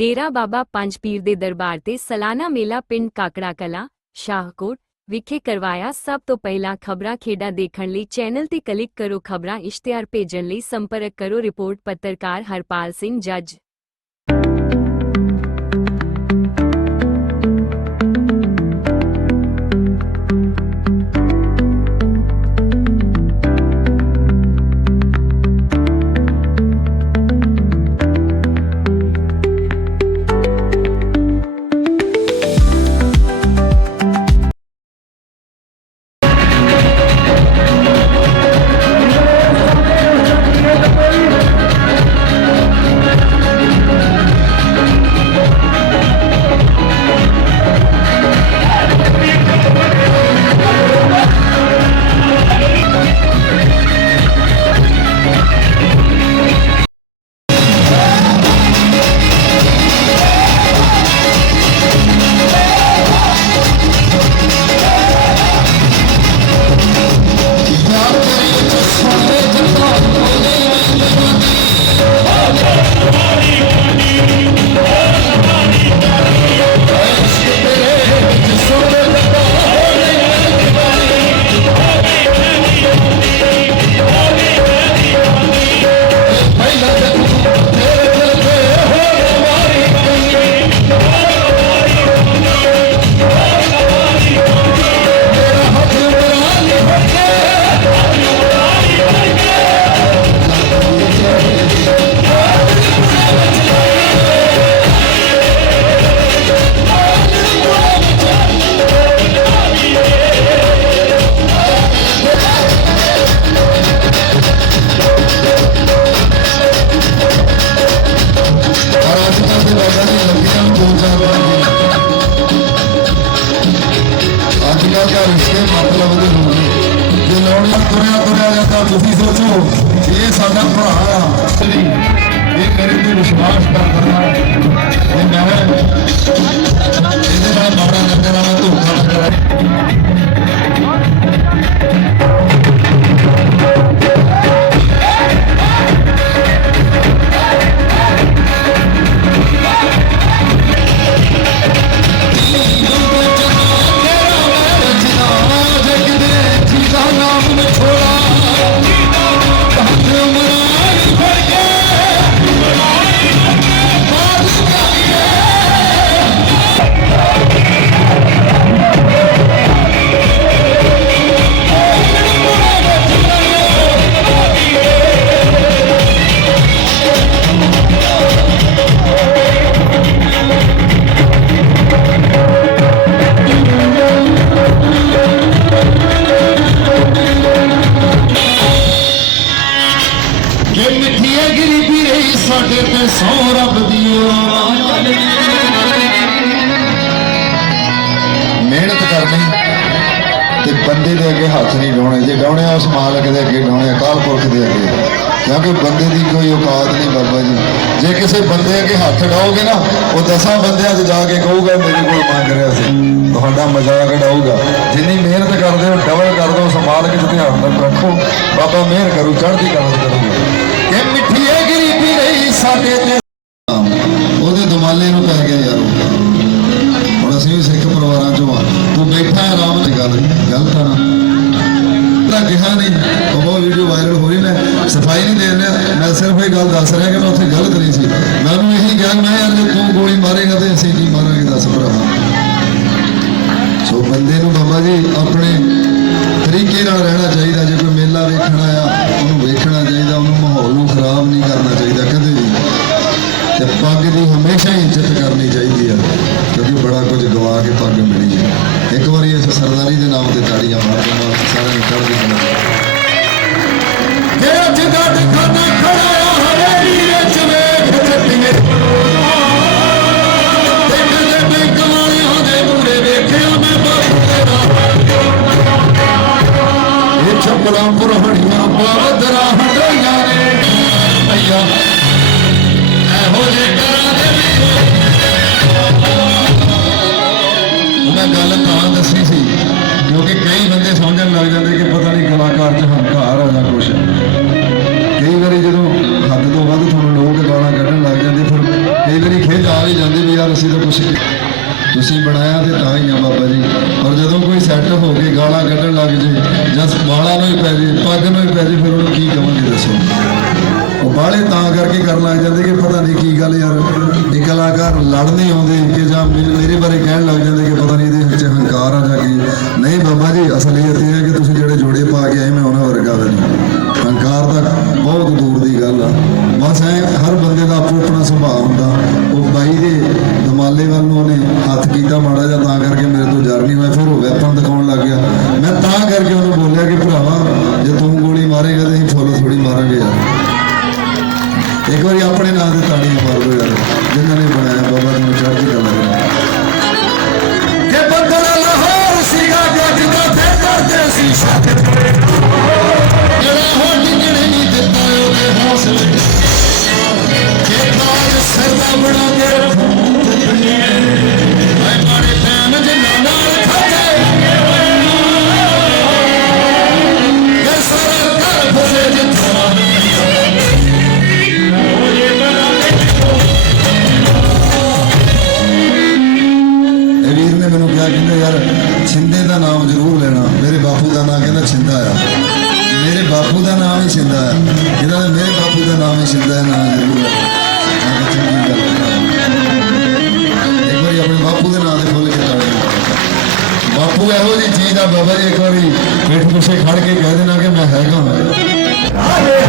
ਡੇਰਾ ਬਾਬਾ ਪੰਜ ਪੀਰ ਦੇ ਦਰਬਾਰ ਤੇ ਸਾਲਾਨਾ ਮੇਲਾ ਪਿੰਡ ਕਾਕੜਾ ਕਲਾਂ ਸ਼ਾਹਕੋਟ ਵਿਖੇ ਕਰਵਾਇਆ ਸਭ ਤੋਂ ਪਹਿਲਾਂ ਖਬਰਾਂ ਖੇਡਾਂ ਦੇਖਣ ਲਈ ਚੈਨਲ ਤੇ ਕਲਿੱਕ ਕਰੋ ਖਬਰਾਂ ਇਸ਼ਤਿਹਾਰ ਭੇਜਣ ਲਈ ਸੰਪਰਕ ਕਰੋ ਰਿਪੋਰਟ ਪੱਤਰਕਾਰ ਹਰਪਾਲ ਸਿੰਘ ਜੱਜ ਸਾਡਾ ਭਰਾ ਆ ਇਹ ਮੇਰੇ ਤੇ ਵਿਸ਼ਵਾਸ ਕਰਦਾ ਇਹ ਮੈਂ ਇਹਦੇ ਨਾਲ ਮਾੜਾ ਲੱਗਣ ਵਾਲਾ ਧੋਖਾ ਲੱਗਦਾ ਰੱਬ ਦੀ ਮਿਹਨਤ ਕਰਨੀ ਤੇ ਬੰਦੇ ਦੇ ਅੱਗੇ ਹੱਥ ਨਹੀਂ ਡਾਉਣੇ। ਜੇ ਡਾਉਣੇ ਉਸ ਮਾਲਕ ਦੇ ਅੱਗੇ, ਡਾਉਣੇ ਅਕਾਲ ਪੁਰਖ ਦੇ ਅੱਗੇ। ਕਿਉਂਕਿ ਬੰਦੇ ਦੀ ਕੋਈ ਔਕਾਤ ਨਹੀਂ ਬਾਬਾ ਜੀ। ਜੇ ਕਿਸੇ ਬੰਦੇ ਅੱਗੇ ਹੱਥ ਡਾਓਗੇ ਨਾ, ਉਹ ਦਸਾਂ ਬੰਦਿਆਂ 'ਚ ਜਾ ਕੇ ਕਹੂਗਾ, ਮੇਰੇ ਕੋਲ ਮੰਗ ਰਿਹਾ ਸੀ। ਤੁਹਾਡਾ ਮਜ਼ਾਕ ਡਾਊਗਾ ਜਿੰਨੀ ਮਿਹਨਤ ਕਰਦੇ ਹੋ ਡਬਲ ਕਰ ਦਿਓ, ਉਸ ਮਾਲਕ 'ਚ ਧਿਆਨ ਰੱਖੋ। ਬਾਬਾ ਮਿਹਰ ਕਰੂ, ਚੜ੍ਹਦੀ ਕਲਾ 'ਚ ਕਰੂਗਾ ਕਿ ਮਿੱਠੀ ਹੈ, ਗਰੀਬੀ ਰਹੀ ਸਾਡੇ ਤੇ ਉਹਦੇ ਨੂੰ ਪੈ ਗਿਆ ਯਾਰ ਹੁਣ ਅਸੀਂ ਵੀ ਸਿੱਖ ਪਰਿਵਾਰਾਂ ਚੋਂ ਆ। ਤੂੰ ਬੈਠਾ ਹੈ ਆਰਾਮ ਚ ਗੱਲ ਗਲਤ ਆ ਨਾ ਕਿਹਾ ਨਹੀਂ, ਉਹ ਵੀਡੀਓ ਵਾਇਰਲ ਹੋ ਰਹੀ ਮੈਂ। ਸਫ਼ਾਈ ਨਹੀਂ ਦੇ ਰਿਹਾ। ਮੈਂ ਸਿਰਫ ਇਹ ਗੱਲ ਦੱਸ ਰਿਹਾ ਕਿ ਮੈਂ ਉੱਥੇ ਗਲਤ ਨਹੀਂ ਸੀ। ਮੈਂ ਉਹਨੂੰ ਇਹੀ ਕਿਹਾ ਮੈਂ ਯਾਰ ਜੇ ਤੂੰ ਗੋਲੀ ਮਾਰੇਗਾ ਤੇ ਅਸੀਂ ਕੀ ਕੁਝ ਗਵਾ ਕੇ ਪੱਗ ਮਿਲੀ ਹੈ ਇੱਕ ਵਾਰੀ ਇਸ ਸਰਦਾਰੀ ਦੇ ਨਾਮ ਤੇ ਤਾੜੀਆਂ ਮਾਰ ਕੇ ਮਾਰ ਸਾਰਿਆਂ ਨੂੰ ਚੜ੍ਹਦੀ ਕਲਾ ਕਿ ਅੱਜ ਦਾ ਖਾਨਾ ਖੜਾ ਹਵੇਲੀ ਵਿੱਚ ਵੇਖ ਚੱਟੀਏ ਦੇਖਦੇ ਬੈਂਕ ਵਾਲਿਆਂ ਦੇ ਮੂਰੇ ਵੇਖਿਆ ਮੈਂ ਬਾਪੂ ਤੇਰਾ ਇਹ ਛੱਪੜਾਂ ਪੁਰਹਣੀਆਂ ਬਾਦਰਾ ਹੰਡਾਈਆਂ ਨੇ ਅਈਆ ਇਹੋ ਜੇ ਮੈਂ ਗੱਲ ਤਾਂ ਦੱਸੀ ਸੀ ਕਿਉਂਕਿ ਕਈ ਬੰਦੇ ਸਮਝਣ ਲੱਗ ਜਾਂਦੇ ਕਿ ਪਤਾ ਨਹੀਂ ਕਲਾਕਾਰ ਚ ਹੰਕਾਰ ਆ ਜਾਂ ਕੁਛ। ਕਈ ਵਾਰੀ ਜਦੋਂ ਹੱਦ ਤੋਂ ਵੱਧ ਤੁਹਾਨੂੰ ਲੋਕ ਗਾਲਾਂ ਕੱਢਣ ਲੱਗ ਜਾਂਦੇ, ਫਿਰ ਕਈ ਵਾਰੀ ਖਿੱਚ ਆ ਵੀ ਜਾਂਦੀ ਵੀ ਯਾਰ ਅਸੀਂ ਤਾਂ ਕੁਛ ਤੁਸੀਂ ਬਣਾਇਆ ਤੇ ਤਾਂ ਹੀ ਆ ਬਾਬਾ ਜੀ। ਪਰ ਜਦੋਂ ਕੋਈ ਸੈੱਟ ਹੋ ਕੇ ਗਾਲਾਂ ਕੱਢਣ ਲੱਗ ਜੇ, ਜਾਂ ਵਾਲਾਂ ਨੂੰ ਹੀ ਪੈ ਜੇ, ਪੱਗ ਨੂੰ ਹੀ ਪੈ ਜੇ, ਫਿਰ ਉਹਨੂੰ ਕੀ ਕਵਾਂਗੇ ਦੱਸੋ? ਉਹ ਬਾਹਲੇ ਤਾਂ ਕਰਕੇ ਕਰਨ ਲੱਗ ਜਾਂਦੇ ਕਿ ਪਤਾ ਨਹੀਂ ਕੀ ਗੱਲ ਯਾਰ ਇਹ ਕਲਾਕਾਰ ਲੜ ਨਹੀਂ ਆਉਂਦੇ ਕਿ ਜਾਂ ਮੈਨੂੰ- ਮੇਰੇ ਬਾਰੇ ਕਹਿਣ ਲੱਗ ਜਾਂਦੇ ਕਿ ਪਤਾ ਨਹੀਂ ਹੰਕਾਰ ਆ ਜਾਂ ਕੀ, ਨਹੀਂ ਬਾਬਾ ਜੀ ਅਸਲੀਅਤ ਇਹ ਹੈ ਕਿ ਤੁਸੀਂ ਜਿਹੜੇ ਜੋੜੇ ਪਾ ਕੇ ਆਏ, ਮੈਂ ਉਹਨਾਂ ਵਰਗਾ ਵੀ ਨਹੀਂ। ਹੰਕਾਰ ਤਾਂ ਬਹੁਤ ਦੂਰ ਦੀ ਗੱਲ ਆ। ਬਸ ਐ, ਹਰ ਬੰਦੇ ਦਾ ਆਪੋ ਆਪਣਾ ਸੁਭਾਅ ਹੁੰਦਾ। ਉਹ ਬਾਈ ਦੇ ਦਮਾਲੇ ਵੱਲ ਨੂੰ ਉਹਨੇ ਹੱਥ ਕੀਤਾ ਮਾੜਾ ਜਿਹਾ, ਤਾਂ ਕਰਕੇ ਮੇਰੇ ਤੋਂ ਜਰ ਨਹੀਂ ਹੋਇਆ, ਫਿਰ ਉਹ ਵੈਪਨ ਦਿਖਾਉਣ ਲੱਗ ਗਿਆ। ਮੈਂ ਤਾਂ ਕਰਕੇ ਉਹਨੂੰ ਬੋਲਿਆ ਕਿ ਭਰਾਵਾ, ਜੇ ਤੂੰ ਗੋਲੀ ਮਾਰੇਗਾ ਤੇ ਅਸੀਂ ਫੁੱਲ ਥੋੜੀ ਮਾਰਾਂਗੇ ਯਾਰ। ਇੱਕ ਵਾਰੀ ਆਪਣੇ ਬਾਪੂ ਦਾ ਨਾਮ ਹੀ ਛਿੰਦਾ ਆ ਇਹਦਾ ਤਾਂ ਮੇਰੇ ਬਾਪੂ ਦਾ ਨਾਮ ਹੀ ਛਿੰਦਾ ਹੈ ਨਾਮ ਜ਼ਰੂਰ ਹੈ ਮੈਂ ਕਿਹਾ ਚੰਗੀ ਗੱਲ ਹੈ। ਇੱਕ ਵਾਰੀ ਆਪਣੇ ਬਾਪੂ ਦੇ ਨਾਮ ਤੇ ਫੁੱਲ ਕੇ ਤਾੜੀ ਮਾਰੋ। ਬਾਪੂ ਇਹੋ ਜਿਹੀ ਚੀਜ਼ ਆ ਬਾਬਾ ਜੀ ਇੱਕ ਵਾਰੀ ਪੇਟ ਪਿੱਛੇ ਖੜ ਕੇ ਕਹਿ ਦੇਣਾ ਕਿ ਮੈਂ ਹੈਗਾ ਰਾਜੇ